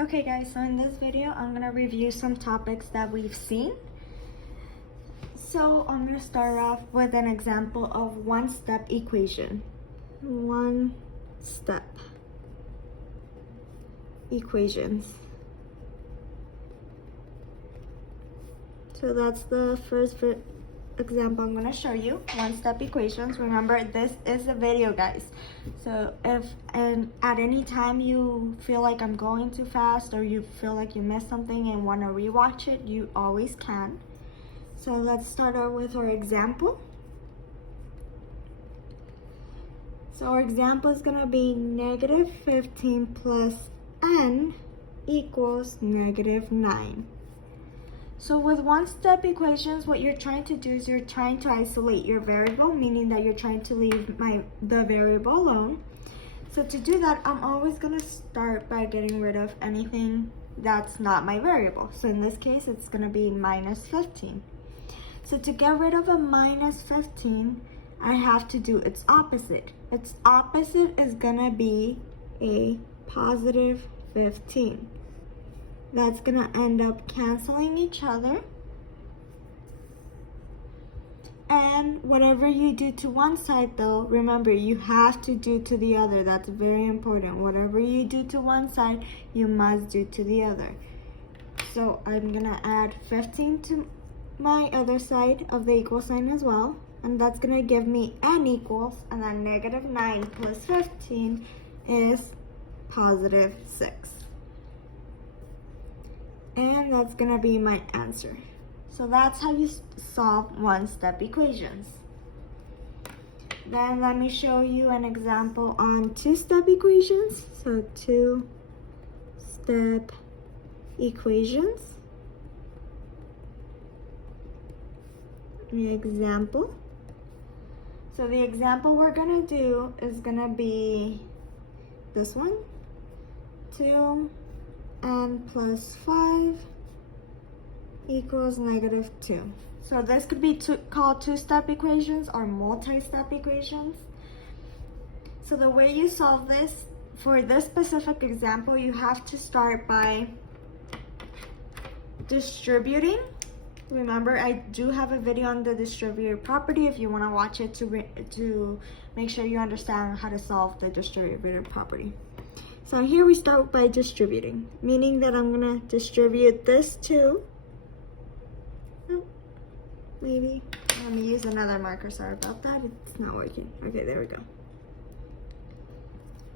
Okay guys, so in this video, I'm gonna review some topics that we've seen. So I'm gonna start off with an example of one-step equation. One-step equations. So that's the first example I'm gonna show you, one-step equations. Remember, this is a video, guys. So if at any time you feel like I'm going too fast or you feel like you missed something and want to rewatch it, you always can. So let's start out with our example. So our example is gonna be negative 15 plus n equals negative 9. So with one-step equations, what you're trying to do is you're trying to isolate your variable, meaning that you're trying to leave the variable alone. So to do that, I'm always going to start by getting rid of anything that's not my variable. So in this case, it's going to be minus 15. So to get rid of a minus 15, I have to do its opposite. Its opposite is going to be a positive 15. That's gonna end up canceling each other. And whatever you do to one side though, remember you have to do to the other. That's very important. Whatever you do to one side, you must do to the other. So I'm gonna add 15 to my other side of the equal sign as well. And that's gonna give me n equals, and then negative 9 plus 15 is positive 6. And that's gonna be my answer. So that's how you solve one-step equations. Then let me show you an example on two-step equations. So two-step equations. The example. So the example we're gonna do is gonna be this one. 2n plus 5 equals negative 2. So this could be called two-step equations or multi-step equations. So the way you solve this, for this specific example, you have to start by distributing. Remember, I do have a video on the distributive property if you want to watch it to make sure you understand how to solve the distributive property. So here we start by distributing, meaning that I'm gonna distribute this to, maybe, let me use another marker, sorry about that, it's not working. Okay, there we go.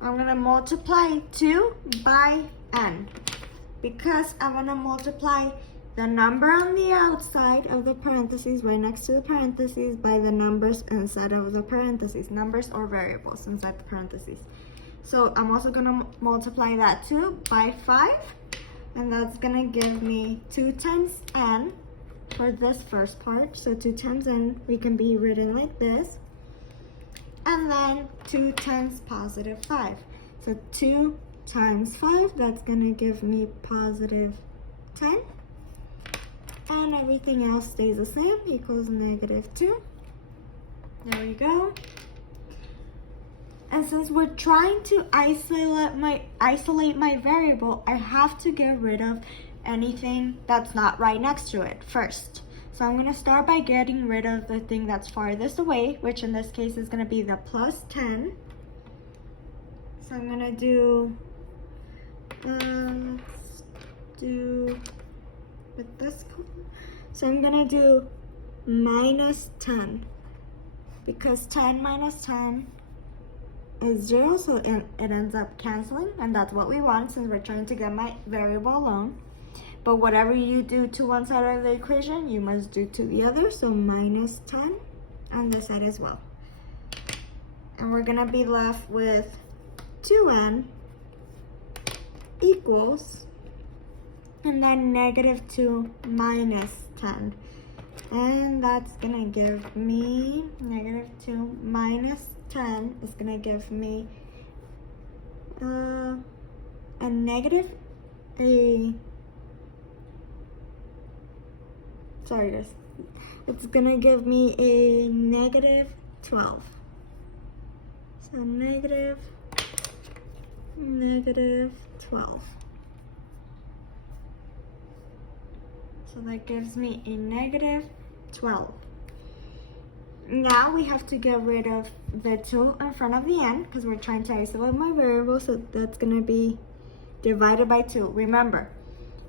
I'm gonna multiply 2 by n, because I wanna multiply the number on the outside of the parentheses, right next to the parentheses, by the numbers inside of the parentheses, numbers or variables inside the parentheses. So I'm also gonna multiply that 2 by 5, and that's gonna give me 2 times n for this first part. So 2 times n, we can be written like this. And then 2 times positive 5. So 2 times 5, that's gonna give me positive 10. And everything else stays the same, equals negative 2. There we go. And since we're trying to isolate my variable, I have to get rid of anything that's not right next to it first. So I'm going to start by getting rid of the thing that's farthest away, which in this case is going to be the plus 10. So I'm going to do, let's do with this. So I'm going to do minus 10, because 10 minus 10 is 0, so it ends up canceling, and that's what we want since we're trying to get my variable alone. But whatever you do to one side of the equation, you must do to the other, so minus 10 on this side as well. And we're gonna be left with 2n equals, and then negative 2 minus 10. And that's gonna give me negative 2 minus 10 is gonna give me sorry guys, it's gonna give me a negative 12. So negative 12. So that gives me a negative 12. Now we have to get rid of the 2 in front of the n because we're trying to isolate my variable, so that's going to be divided by 2. Remember,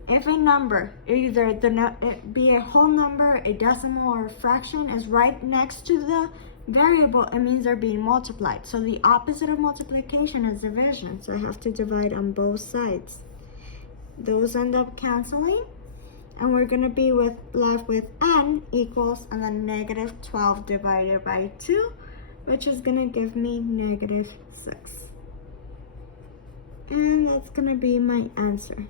if a number, either it be a whole number, a decimal, or a fraction, is right next to the variable, it means they're being multiplied. So the opposite of multiplication is division, so I have to divide on both sides. Those end up canceling, and we're going to be left with n equals, and then negative 12 divided by 2, which is going to give me negative 6. And that's going to be my answer.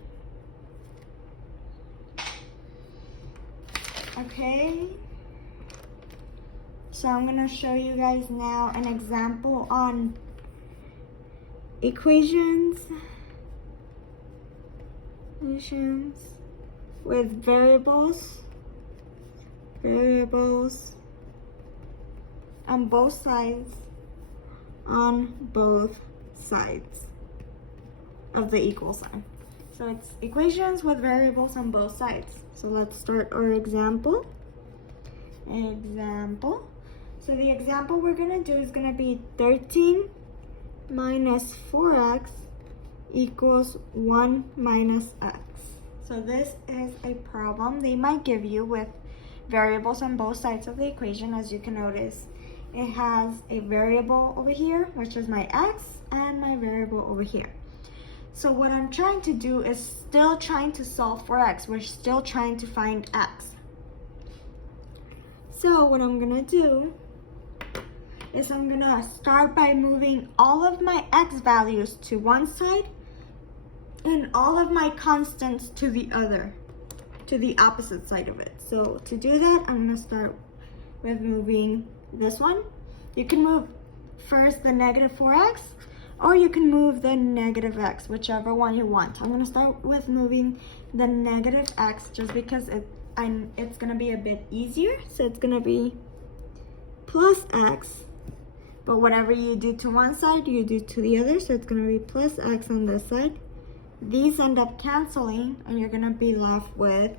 Okay, so I'm going to show you guys now an example on equations with variables on both sides of the equal sign. So it's equations with variables on both sides. So let's start our example. So the example we're going to do is going to be 13 minus 4x equals 1 minus x. So this is a problem they might give you with variables on both sides of the equation. As you can notice, it has a variable over here, which is my x, and my variable over here. So what I'm trying to do is still trying to solve for x. We're still trying to find x. So what I'm going to do is I'm going to start by moving all of my x values to one side and all of my constants to the opposite side of it. So to do that, I'm going to start with moving this one. You can move first the negative 4x, or you can move the negative x, whichever one you want. I'm going to start with moving the negative x just because it's going to be a bit easier. So it's going to be plus x, but whatever you do to one side, you do to the other. So it's going to be plus x on this side. These end up canceling, and you're going to be left with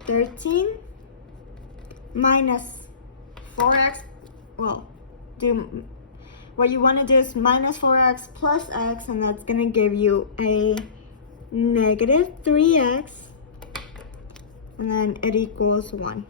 13 minus 4x. Well, what you want to do is minus 4x plus x, and that's going to give you a negative 3x, and then it equals 1.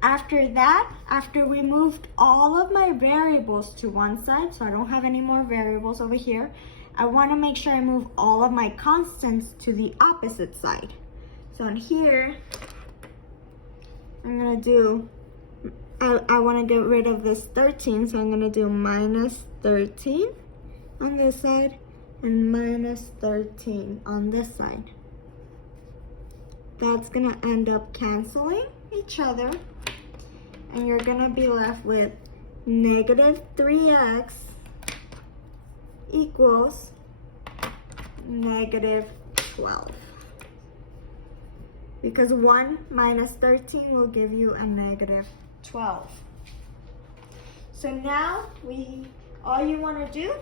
After that, after we moved all of my variables to one side, so I don't have any more variables over here, I want to make sure I move all of my constants to the opposite side. So in here, I'm going to do, I want to get rid of this 13, so I'm going to do minus 13 on this side and minus 13 on this side. That's going to end up canceling each other, and you're going to be left with negative 3x equals negative 12. Because 1 minus 13 will give you a negative 12. So now all you want to do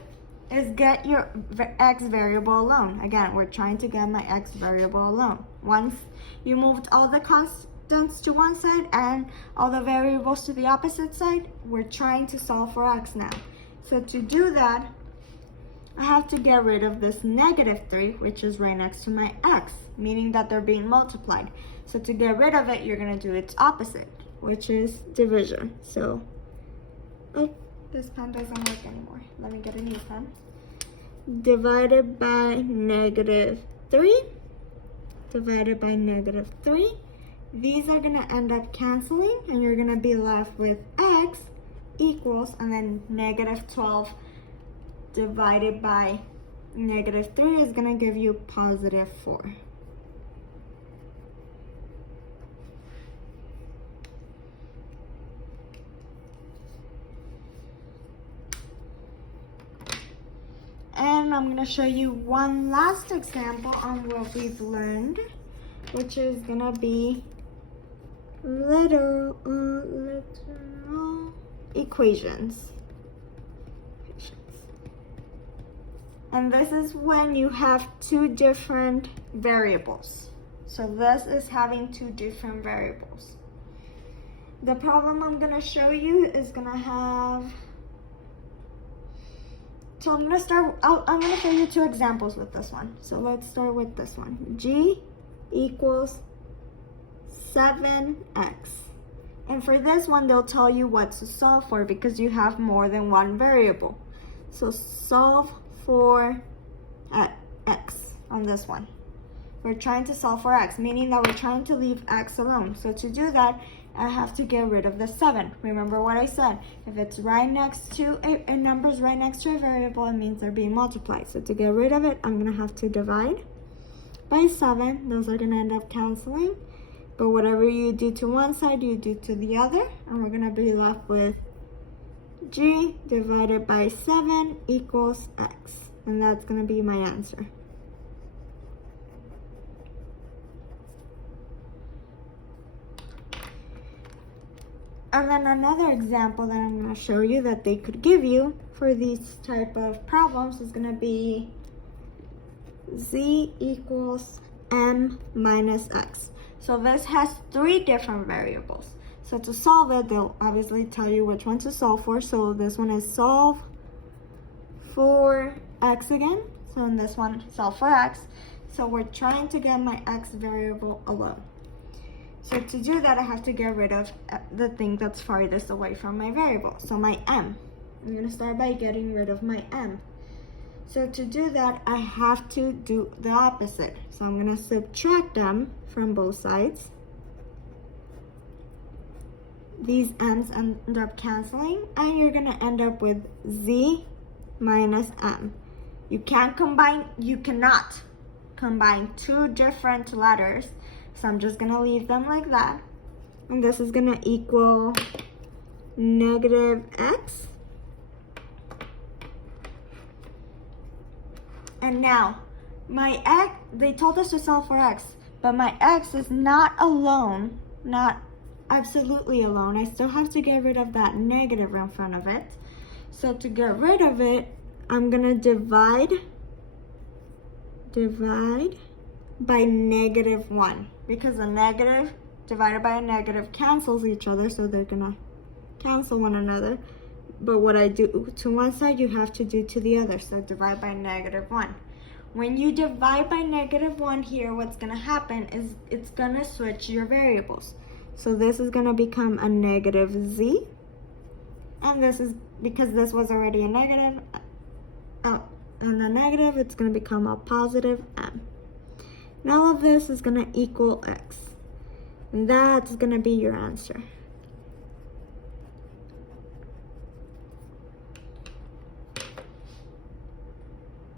is get your x variable alone. Again, we're trying to get my x variable alone. Once you moved all the constants to one side and all the variables to the opposite side, we're trying to solve for x now. So to do that, I have to get rid of this negative 3, which is right next to my x, meaning that they're being multiplied. So to get rid of it, you're going to do its opposite, which is division. So, oh, this pen doesn't work anymore. Let me get a new pen. Divided by negative 3, divided by negative 3. These are going to end up canceling, and you're going to be left with x equals, and then negative 12 divided by negative 3 is going to give you positive 4. And I'm going to show you one last example on what we've learned, which is going to be literal equations. And this is when you have two different variables. So this is having two different variables. The problem I'm gonna show you is gonna have, so I'm gonna show you two examples with this one. So let's start with this one. G equals 7x. And for this one, they'll tell you what to solve for because you have more than one variable. So solve for x on this one. We're trying to solve for x, meaning that we're trying to leave x alone. So to do that, I have to get rid of the 7. Remember what I said. If it's right next to a number's right next to a variable, it means they're being multiplied. So to get rid of it, I'm going to have to divide by 7. Those are going to end up canceling. But whatever you do to one side, you do to the other. And we're going to be left with g divided by 7 equals x. And that's going to be my answer. And then another example that I'm going to show you that they could give you for these type of problems is going to be z equals m minus x. So this has three different variables. So to solve it, they'll obviously tell you which one to solve for. So this one is solve for x again. So in this one, solve for x. So we're trying to get my x variable alone. So to do that, I have to get rid of the thing that's farthest away from my variable. So my m. I'm going to start by getting rid of my m. So to do that, I have to do the opposite. So I'm going to subtract m from both sides. These m's end up canceling, and you're going to end up with z minus m. You cannot combine two different letters. So I'm just going to leave them like that. And this is going to equal negative x. And now, my x, they told us to solve for x, but my x is not alone, not absolutely alone. I still have to get rid of that negative in front of it. So to get rid of it, I'm going to divide by negative 1. Because a negative divided by a negative cancels each other, so they're going to cancel one another. But what I do to one side, you have to do to the other. So divide by negative 1. When you divide by negative 1 here, what's going to happen is it's going to switch your variables. So this is going to become a negative z. And this is, because this was already a negative, and a negative, it's going to become a positive m. And all of this is going to equal x. And that's going to be your answer.